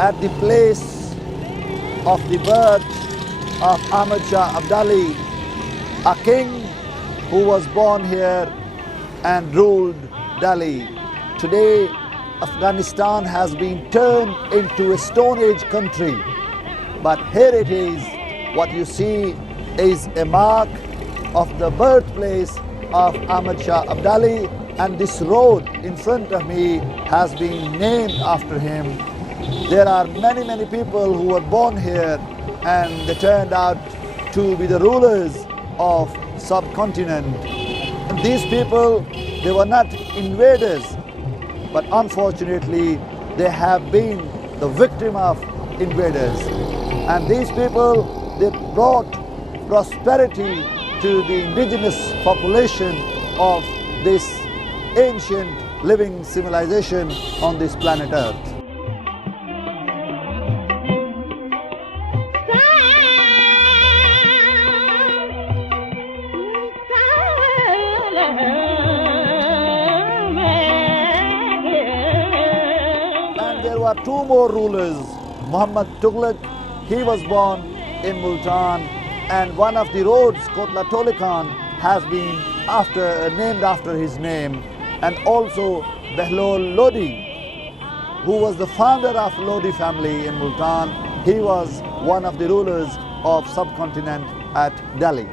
at the place of the birth of Ahmad Shah Abdali, a king who was born here and ruled Delhi. Today, Afghanistan has been turned into a Stone Age country. But here it is, what you see is a mark of the birthplace of Ahmad Shah Abdali, and this road in front of me has been named after him. There are many people who were born here and they turned out to be the rulers of subcontinent. And these people, they were not invaders, but unfortunately they have been the victim of invaders. And these people, they brought prosperity to the indigenous population of this ancient living civilization on this planet Earth. And there were two more rulers. Muhammad Tughlaq, he was born in Multan, and one of the roads, Kotla Tolikan, has been named after his name. And also Behlol Lodi, who was the founder of Lodi family in Multan, he was one of the rulers of subcontinent at Delhi.